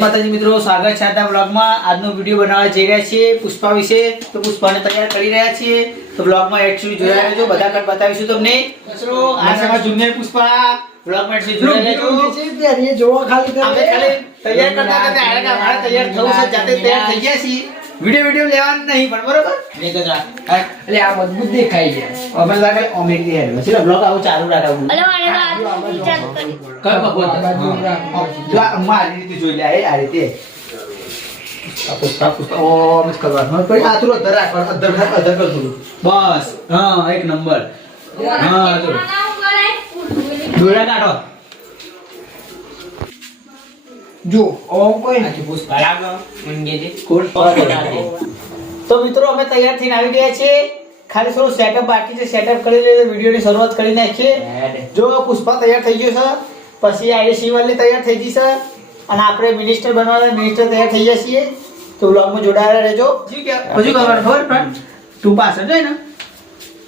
માતાજી મિત્રો સ્વાગત છે આજના બ્લોગમાં આજનો વીડિયો બનાવવા જઈ રહ્યા છીએ પુષ્પા વિશે. તો પુષ્પાને તૈયાર કરી રહ્યા છીએ. તો બ્લોગમાં એડ સુધી જોયા રહેજો. બધા કટ બતાવીશું તમને. મિત્રો આ સમા જુનિયર પુષ્પા. બ્લોગમાં એડ સુધી જોયા રહેજો. આપણે ખાલી તૈયાર કરતા કરતા તૈયાર થવું છે જાતે તૈયાર થઈ ગયા છીએ. વીડિયો વીડિયો લેવાનું નહીં પણ બરોબર? એટલે આ મજબૂત દેખાય છે. અમે લાગે અમે ની હેડ છે બ્લોગ આવું ચાલુ રાખવું અરે મારે અમ્મા રીતે જોઈ લે આ રીતે. બસ. હા એક નંબર. હા દોડા કાઢો. જો કોઈ કોણ તો મિત્રો અમે તૈયાર થઈને આવી ગયા છીએ. ખાલી થોડું સેટઅપ બાકી છે. સેટઅપ કરી લઈએ વિડીયોની શરૂઆત કરી નાખીએ. જો પુષ્પા તૈયાર થઈ ગયું છે. પછી આઈડી શિવાલી તૈયાર થઈ ગઈ છે. અને આપણે મિનિસ્ટર બનવાના મિનિસ્ટર તૈયાર થઈ ગયા છીએ. તો બ્લોગમાં જોડાયેલા રહેજો. હજુ કરવાનું ખબર પણ તું પાછળ જાય ને.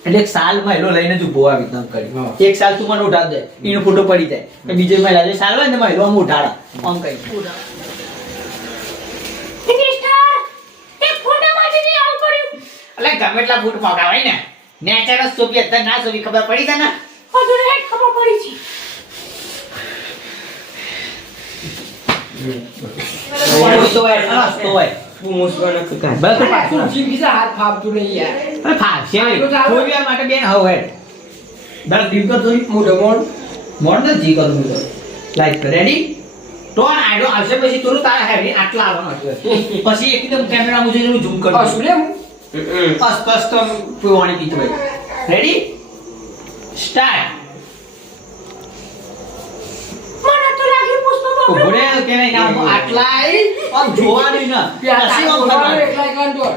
એટલે એક સાલ મહિલો લઈને જ ઊભો આવી રીતના કરી. એક સાલ તું મને ઉઠાડ દે. એનો ફોટો પડી જાય. કે બીજો મહિલા જે સાલ હોય ને મહિલો આમ ઉઠાડા. આમ કઈ એટલે ગમે એટલા ફૂટ મોટા હોય ને. નેચર જ સોપી અત્યારે ના સોપી ખબર પડી છે. ને તો હોય તો હોય. બસ તો પાછું. હાથ ફાવતું નહીં યાર. અરે માટે બેન હવ હેડ દર કર જોઈ મોઢો મોઢ મોડ ને જી કરું તો લાઈક રેડી ટોન આ આઈડો આવશે પછી તું તારા હેડી આટલા આવવાનો પછી એકદમ કેમેરા મુજબ હું ઝૂમ કરું. શું લે હું. સ્પષ્ટ પીવાની પીતું હોય. રેડી સ્ટાર્ટ ઊભો કે નહીં ના હું આમ જોવાનું ના. પછી આમ કરવાનું. એકલા એકલા દોડ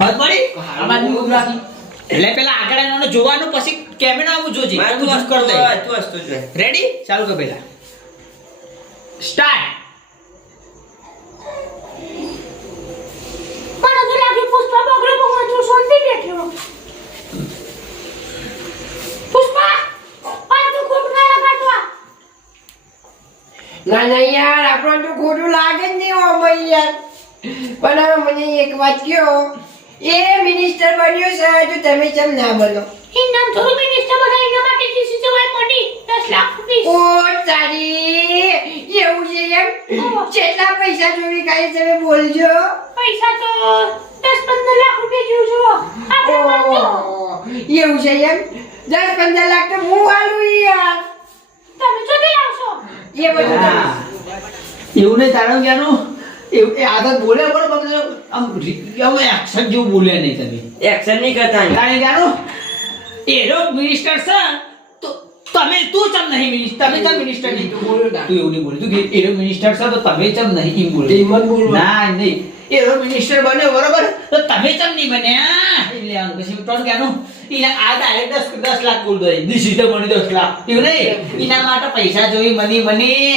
હદ પડી? આ બાજુ ગુજરાતી એટલે પેલા આગળ જોવાનું પછી કેમેરા આવું જોજે. ઝૂમ કર દે. રેડી ચાલુ કર પેલા સ્ટાર્ટ ના ના યાર આપણને તો ખોટું લાગે જ નહીં ઓમ યાર. પણ હવે મને એક વાત કયો એ મિનિસ્ટર બન્યો છે તો તમે કેમ ના બનો? ઓ તારી. એવું છે એમ? કેટલા પૈસા કરી તમે બોલજો. પૈસા તો લાખ રૂપિયા જેવું જુઓ આપણે એવું છે એમ? દસ પંદર લાખ તો હું આલું યાર. એ બધું. એવું નહીં તારણ એવું એ આદત બોલે પણ આમ આમ એક્શન જેવું બોલે નહીં તમે એક્શન નહીં કરતા ને. તારે ક્યાંનું એરો મિનિસ્ટર છે તો તમે તું ચમ નહીં મિનિસ્ટર તમે ચમ મિનિસ્ટર નહીં? તું બોલો ના. તું એવું નહીં બોલી. તું કે એરો મિનિસ્ટર છે તો તમે ચમ નહીં એમ બોલે. એમ જ બોલવાનું. ના નહીં. એરો મિનિસ્ટર બને બરોબર તો તમે ચમ નહીં બન્યા? એટલે આમ પછી ત્રણ ક્યાંનું એને આ ડાયરેક્ટ દસ દસ લાખ બોલ દો દિસ ઇઝ ધ મની દસ લાખ. એવું નહીં? એના માટે પૈસા જોઈ, મની મની.